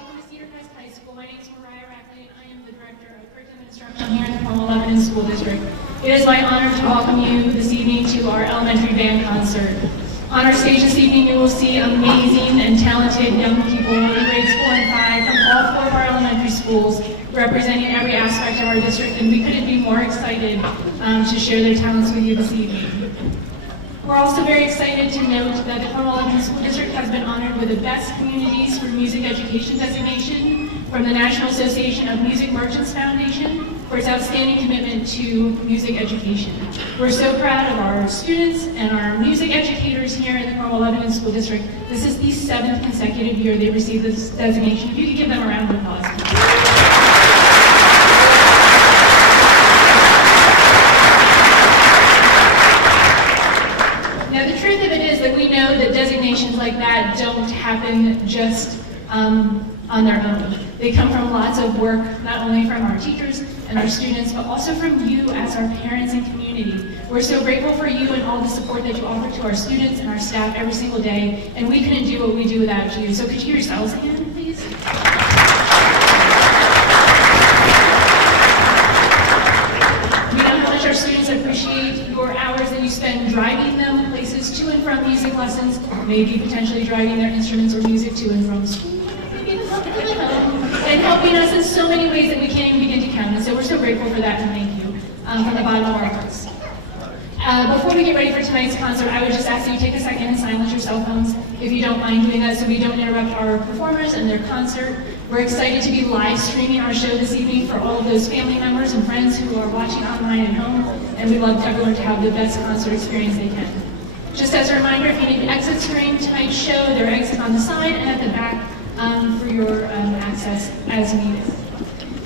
Welcome to Cedar Crest High School. My name is Mariah Rackley, and I am the Director of Curriculum and Instruction here in the Cornwall Lebanon School District. It is my honor to welcome you this evening to our elementary band concert. On our stage this evening, you will see amazing and talented young people in grades 4 and 5 from all 4 of our elementary schools, representing every aspect of our district, and we couldn't be more excited to share their talents with you this evening. We're also very excited to note that the Cornwall Lebanon School District has been honored with the Best Communities for Music Education designation from the National Association of Music Merchants Foundation for its outstanding commitment to music education. We're so proud of our students and our music educators here in the Cornwall Lebanon School District. This is the 7th consecutive year they've received this designation. If you could give them a round of applause. Now, the truth of it is that we know that designations like that don't happen just on their own. They come from lots of work, not only from our teachers and our students, but also from you as our parents and community. We're so grateful for you and all the support that you offer to our students and our staff every single day, and we couldn't do what we do without you. So could you hear yourselves again, please? Our students appreciate your hours that you spend driving them places to and from music lessons, maybe potentially driving their instruments or music to and from school, and helping us in so many ways that we can't even begin to count. And so we're so grateful for that, and thank you from the bottom of our hearts. Before we get ready for tonight's concert, I would just ask that you take a second and silence your cell phones if you don't mind doing that so we don't interrupt our performers and their concert. We're excited to be live streaming our show this evening for all of those family members and friends who are watching online at home, and we'd love everyone to have the best concert experience they can. Just as a reminder, if you need exits during tonight's show, there are exits on the side and at the back for your access as needed.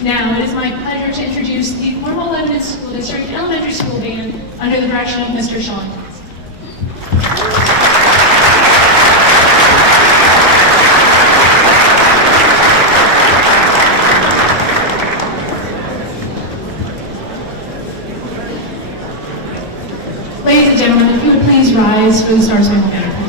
Now, it is my pleasure to introduce the Cornwall Lebanon School District Elementary School Band under the direction of Mr. Sean. Ladies and gentlemen, if you would please rise for the Star Spangled Banner, please.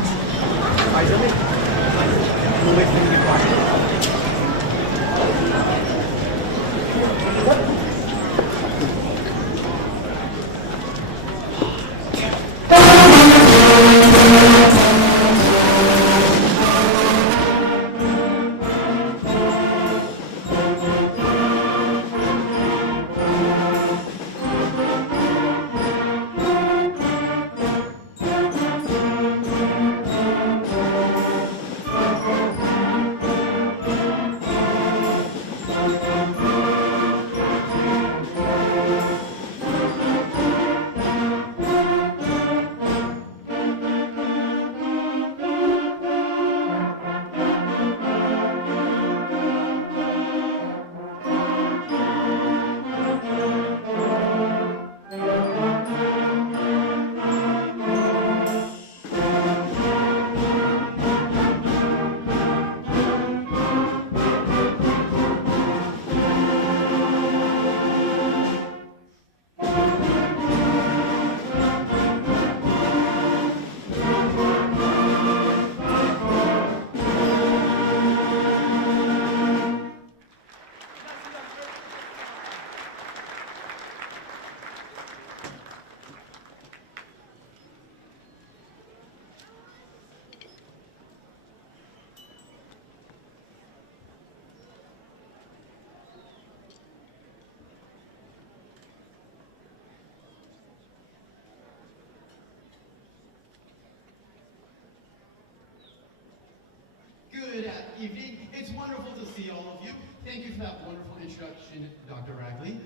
Good evening. It's wonderful to see all of you. Thank you for that wonderful introduction, Dr. Rackley.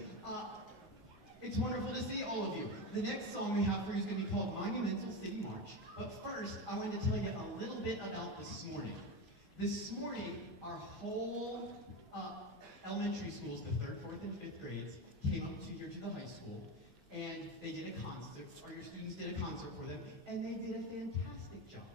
It's wonderful to see all of you. The next song we have for you is going to be called Monumental City March. But first, I wanted to tell you a little bit about this morning. This morning, our whole elementary schools, the 3rd, 4th, and 5th grades, came up here to the high school, and they did a concert, or your students did a concert for them, and they did a fantastic job.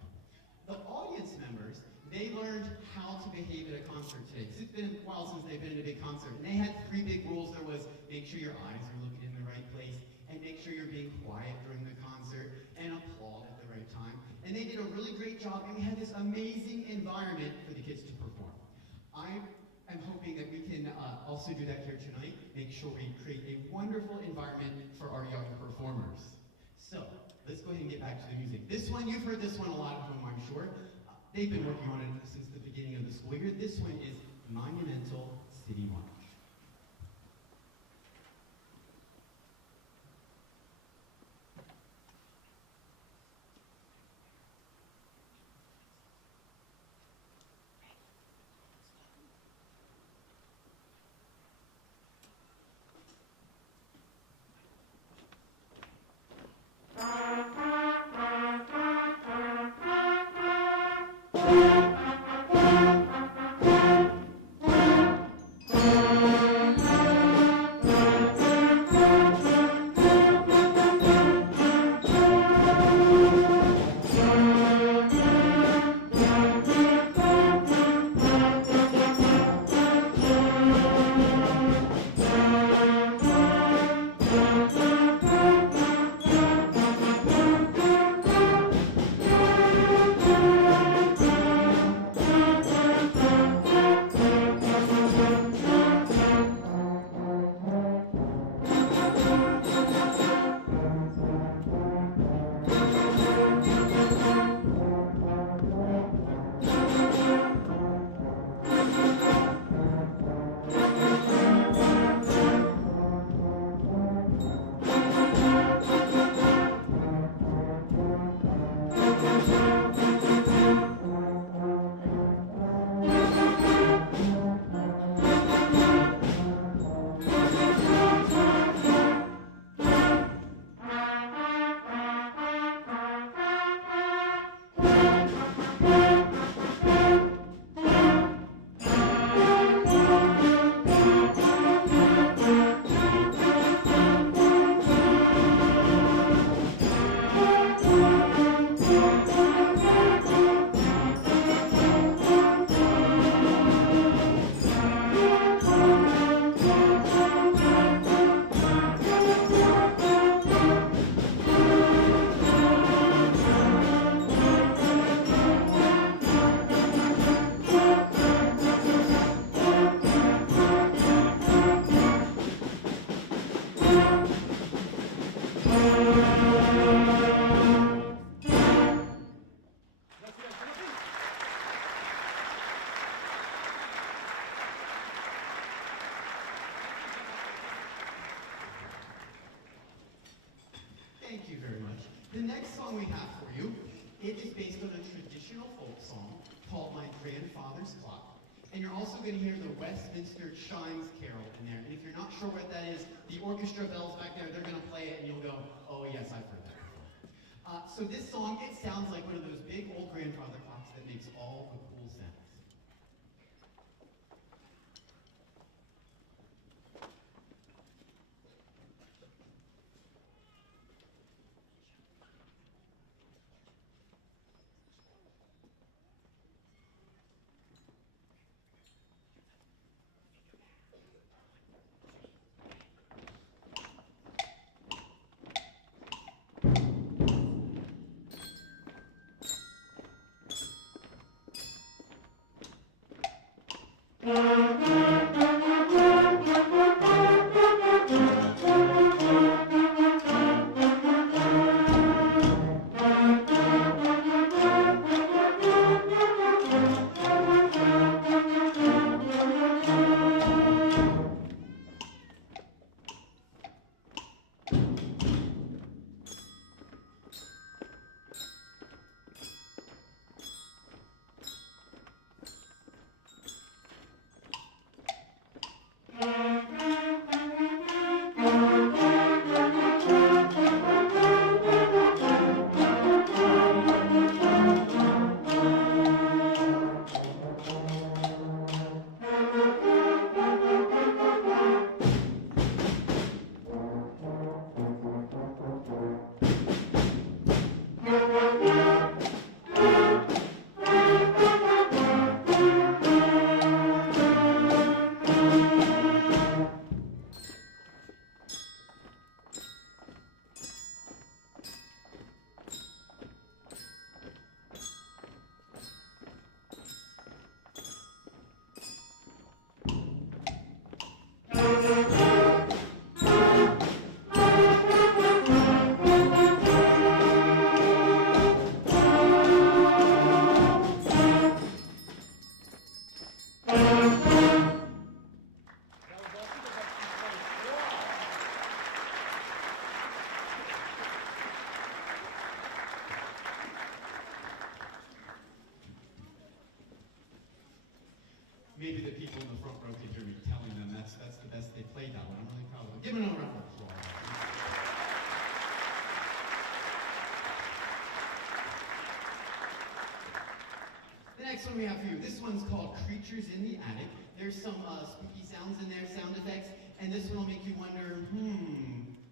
The audience members, they learned how to behave at a concert today. Because it's been a while since they've been at a big concert. And they had 3 big rules. There was make sure your eyes are looking in the right place, and make sure you're being quiet during the concert, and applaud at the right time. And they did a really great job, and we had this amazing environment for the kids to perform. I'm also do that here tonight. Make sure we create a wonderful environment for our young performers. So, let's go ahead and get back to the music. This one, you've heard this one a lot at home, I'm sure. They've been working on it since the beginning of the school year. This one is Monumental City March. Thank you very much. The next song we have for you, it is based on a traditional folk song called My Grandfather's Clock. And you're also going to hear the Westminster Chimes Carol in there. And if you're not sure what that is, the orchestra bells back there, they're going to play it and you'll go, oh yes, I've heard that before. So this song, it sounds like one of those big old grandfather clocks that makes all the cool sounds. Maybe the people in the front row could hear me telling them that's the best they played that one. I'm really proud of them. Give them a round of applause. The next one we have for you, this one's called Creatures in the Attic. There's some spooky sounds in there, sound effects, and this one will make you wonder,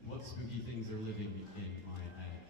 what spooky things are living in my attic?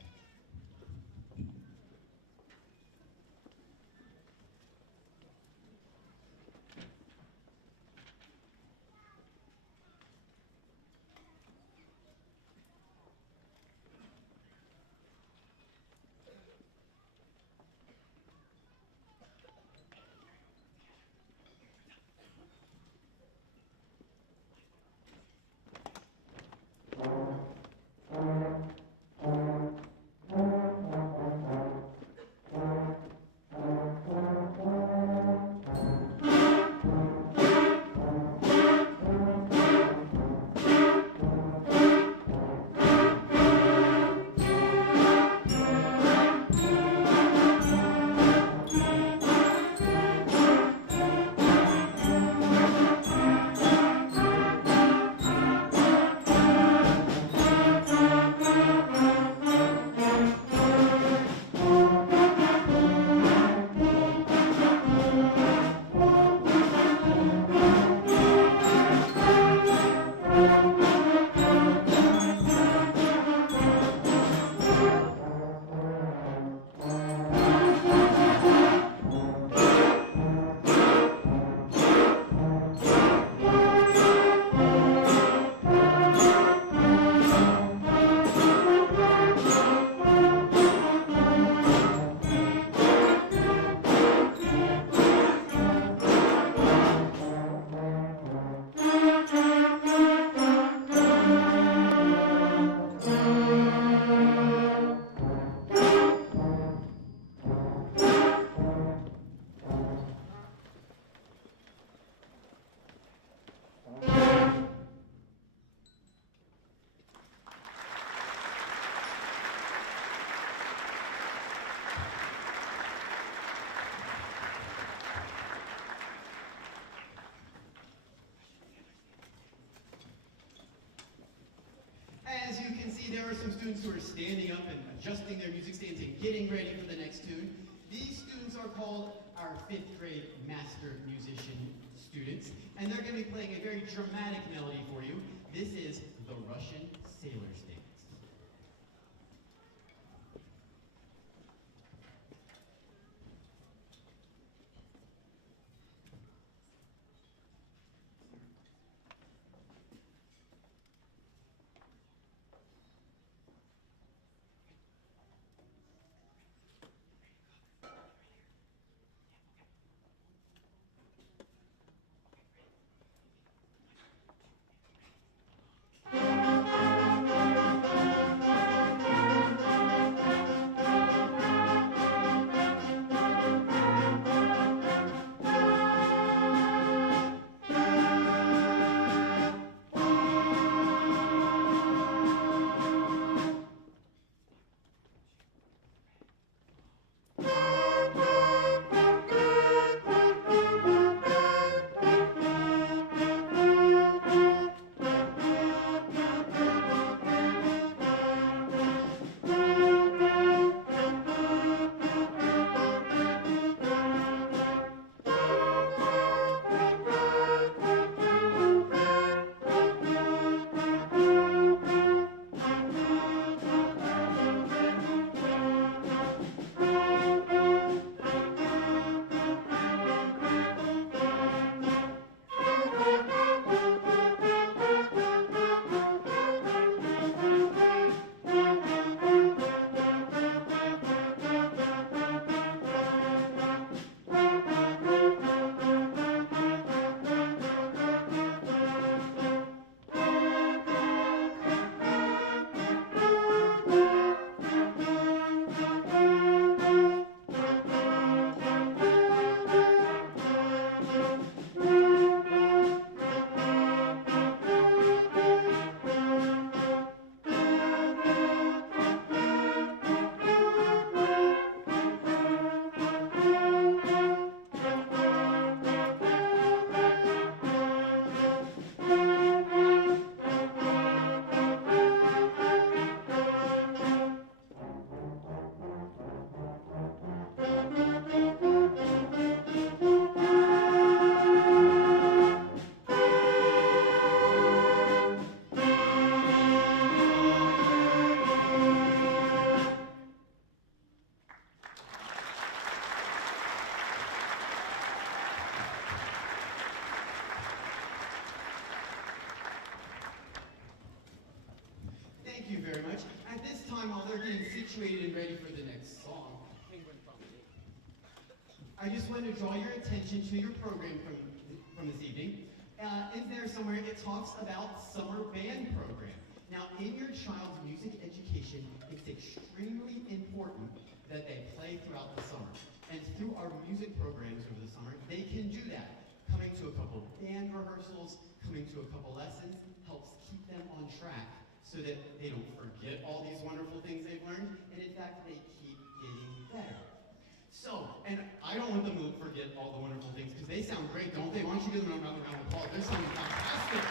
As you can see, there are some students who are standing up and adjusting their music stands and getting ready for the next tune. These students are called our 5th grade master musician students, and they're going to be playing a very dramatic melody for you. This is the Russian Sailor's Dance. very much. At this time, while they're getting situated and ready for the next song, I just want to draw your attention to your program from this evening. In there somewhere, it talks about summer band program. Now, in your child's music education, it's extremely important that they play throughout the summer. And through our music programs over the summer, they can do that. Coming to a couple band rehearsals, coming to a couple lessons, helps keep them on track so that they don't forget all these wonderful things they've learned, and in fact, they keep getting better. So, and I don't want them to forget all the wonderful things, because they sound great, don't they? Why don't you give them another round of applause? They're sounding fantastic.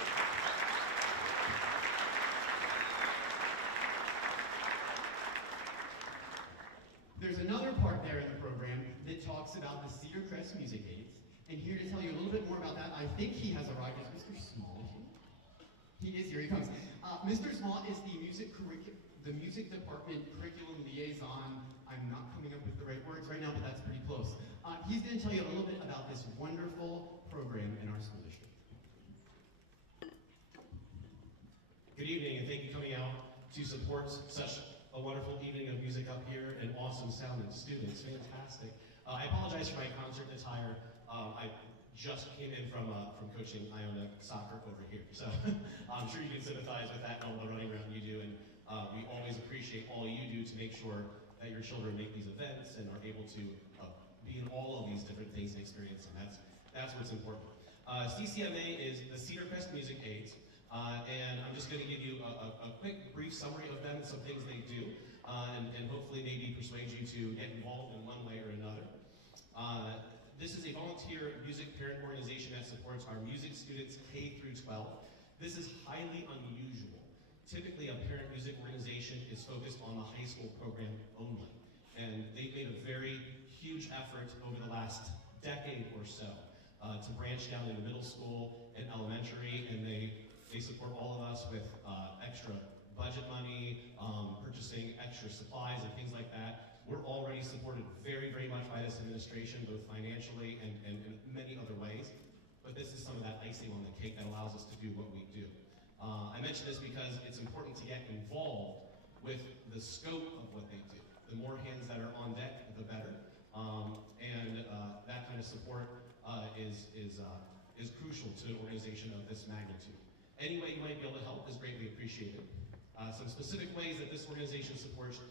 There's another part there in the program that talks about the Cedar Crest Music Aids. And here to tell you a little bit more about that, I think he has arrived. Is Mr. Small here? He is here, he comes. Mr. Small is the music department curriculum liaison. I'm not coming up with the right words right now, but that's pretty close. He's going to tell you a little bit about this wonderful program in our school district. Good evening, and thank you for coming out to support such a wonderful evening of music up here and awesome sounding students. Fantastic. I apologize for my concert attire. I just came in from coaching Iona soccer over here, so I'm sure you can sympathize with that and all the running around you do, and we always appreciate all you do to make sure that your children make these events and are able to be in all of these different things and experience, and that's what's important. CCMA is the Cedar Crest Music Aids, and I'm just going to give you a quick, brief summary of them and some things they do, and hopefully maybe persuade you to get involved in one way or another. This is a volunteer music parent organization that supports our music students K through 12. This is highly unusual. Typically, a parent music organization is focused on the high school program only. And they've made a very huge effort over the last decade or so to branch down into middle school and elementary, and they support all of us with extra budget money, purchasing extra supplies and things like that. We're already supported very, very much by this administration, both financially and in many other ways. But this is some of that icing on the cake that allows us to do what we do. I mention this because it's important to get involved with the scope of what they do. The more hands that are on deck, the better. And that kind of support is crucial to an organization of this magnitude. Any way you might be able to help is greatly appreciated. Some specific ways that this organization supports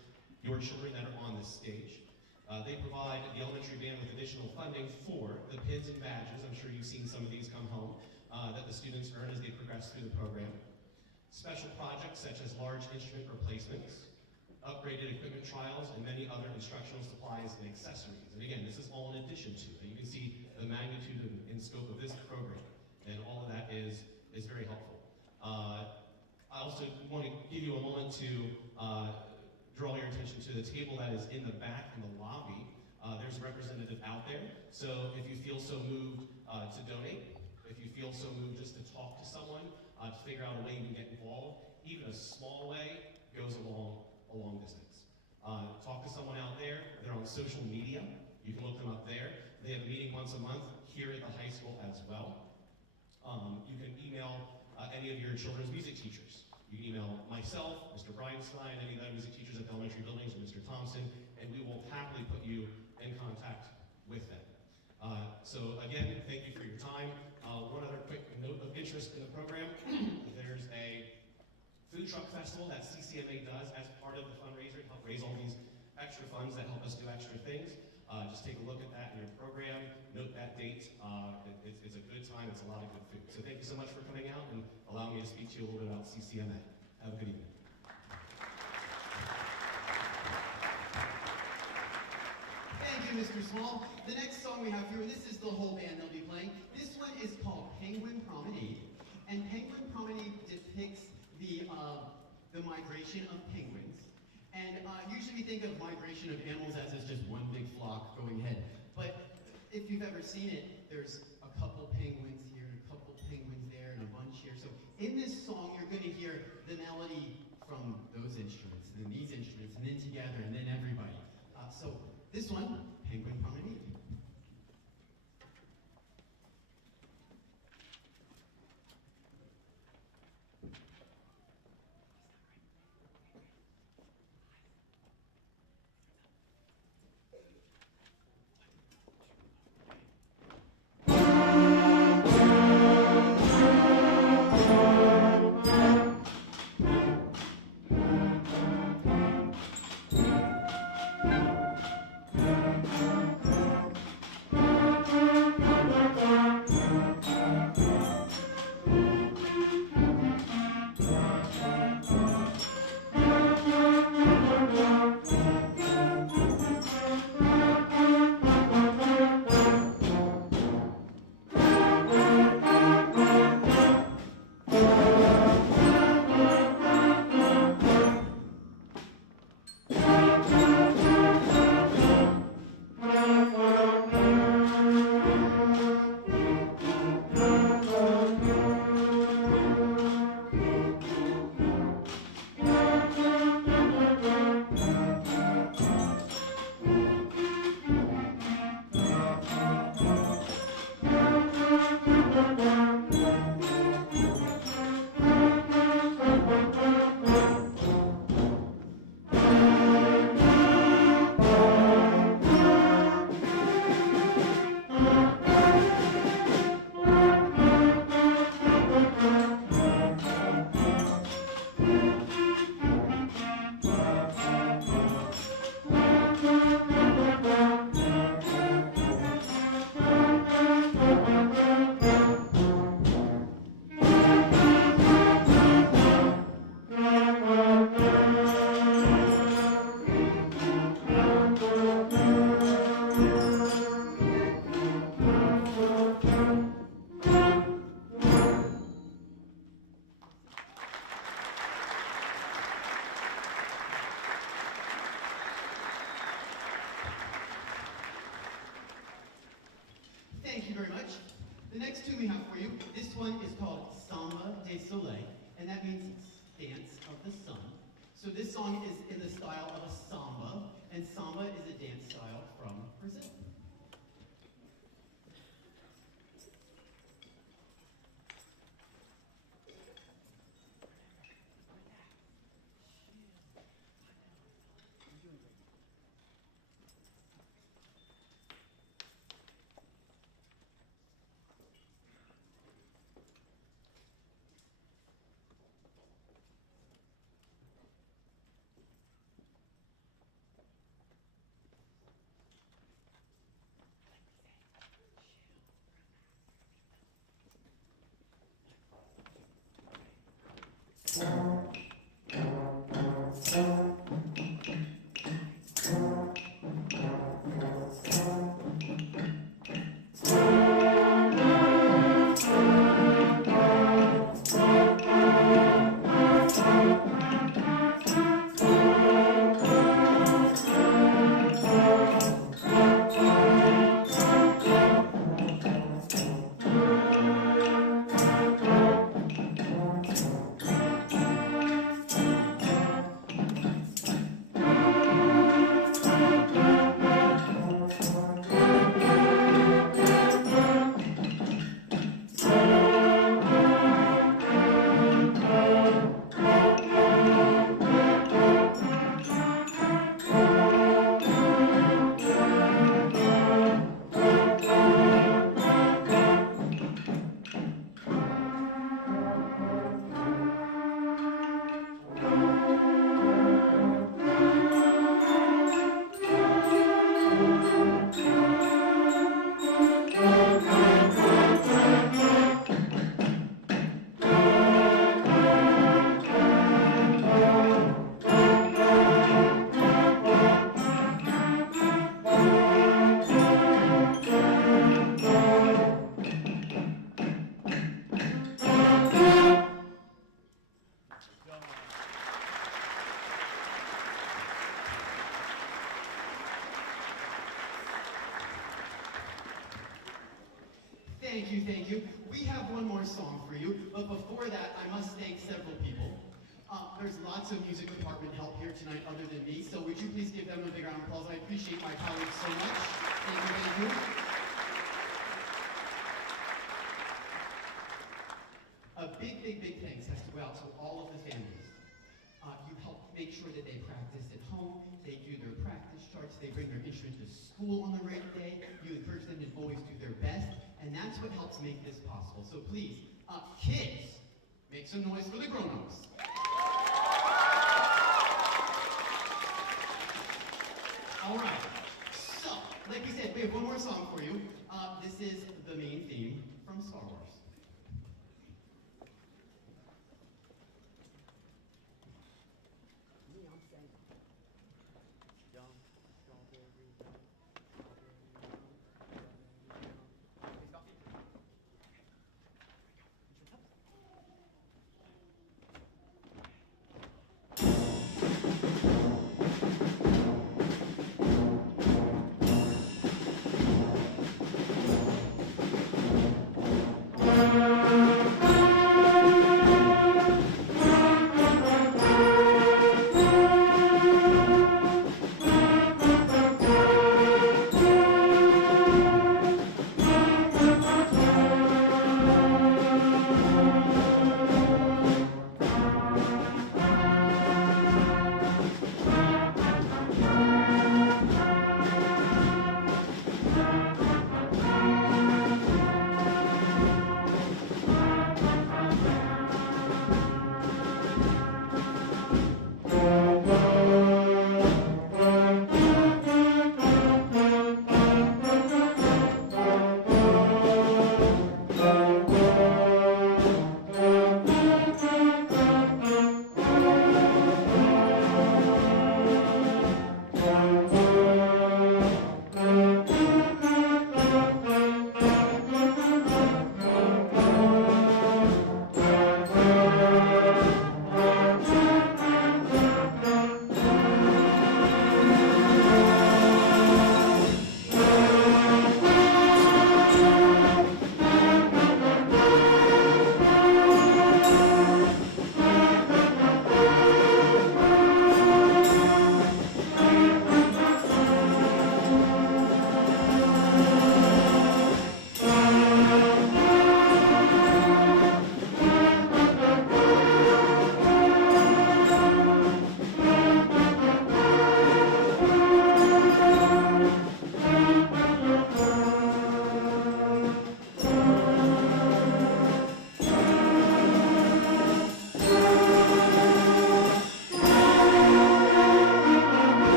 your children that are on this stage. They provide the elementary band with additional funding for the pins and badges. I'm sure you've seen some of these come home that the students earn as they progress through the program. Special projects such as large instrument replacements, upgraded equipment trials, and many other instructional supplies and accessories. And again, this is all in addition to. You can see the magnitude and scope of this program, and all of that is very helpful. I also want to give you a moment to draw your attention to the table that is in the back in the lobby. There's a representative out there, so if you feel so moved to donate, if you feel so moved just to talk to someone, to figure out a way you can get involved, even a small way goes a long distance. Talk to someone out there. They're on social media. You can look them up there. They have a meeting once a month here at the high school as well. You can email any of your children's music teachers. You can email myself, Mr. Breinstein, any of the music teachers at the elementary buildings, or Mr. Thompson, and we will happily put you in contact with them. So again, thank you for your time. One other quick note of interest in the program, there's a food truck festival that CCMA does as part of the fundraiser to help raise all these extra funds that help us do extra things. Just take a look at that in your program, note that date. It's a good time, it's a lot of good food. So thank you so much for coming out and allowing me to speak to you a little bit about CCMA. Have a good evening. Thank you, Mr. Small. The next song we have here, this is the whole band they'll be playing. This one is called Penguin Promenade. And Penguin Promenade depicts the migration of penguins. And usually we think of migration of animals as just one big flock going ahead. But if you've ever seen it, there's a couple penguins here, and a couple penguins there, and a bunch here. So in this song, you're going to hear the melody from those instruments, and then these instruments, and then together, and then everybody. So this one, Penguin Promenade. next tune we have for you, this one is called Samba de Soleil, and that means dance of the sun. So this song is in the style of a samba, and samba is a dance style from Brazil. Thank you. We have one more song for you, but before that, I must thank several people. There's lots of music department help here tonight other than me, so would you please give them a big round of applause? I appreciate my colleagues so much. Thank you. A big thanks has to go out to all of the families. You help make sure that they practice at home, they do their practice charts, they bring their instrument to school on the right day, you encourage them to always do their best, and that's what helps make this possible. So please, kids, make some noise for the grown-ups. All right, so, like we said, we have one more song for you. This is the main theme from Star Wars.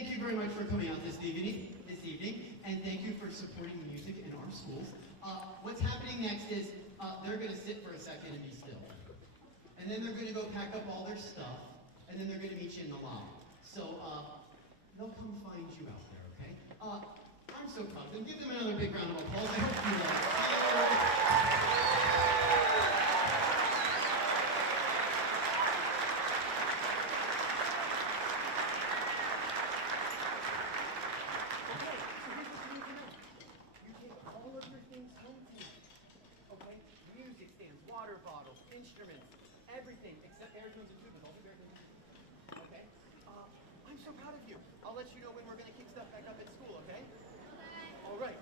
thank you very much for coming out this evening, and thank you for supporting music in our schools. What's happening next is they're going to sit for a second and be still. And then they're going to go pack up all their stuff, and then they're going to meet you in the lobby. So they'll come find you out there, okay? I'm so proud of them. Give them another big round of applause. I hope you all of your things home to you. Okay? Music stands, water bottles, instruments, everything except baritones and tubas. All the baritones. Okay? I'm so proud of you. I'll let you know when we're going to kick stuff back up at school, okay? All right.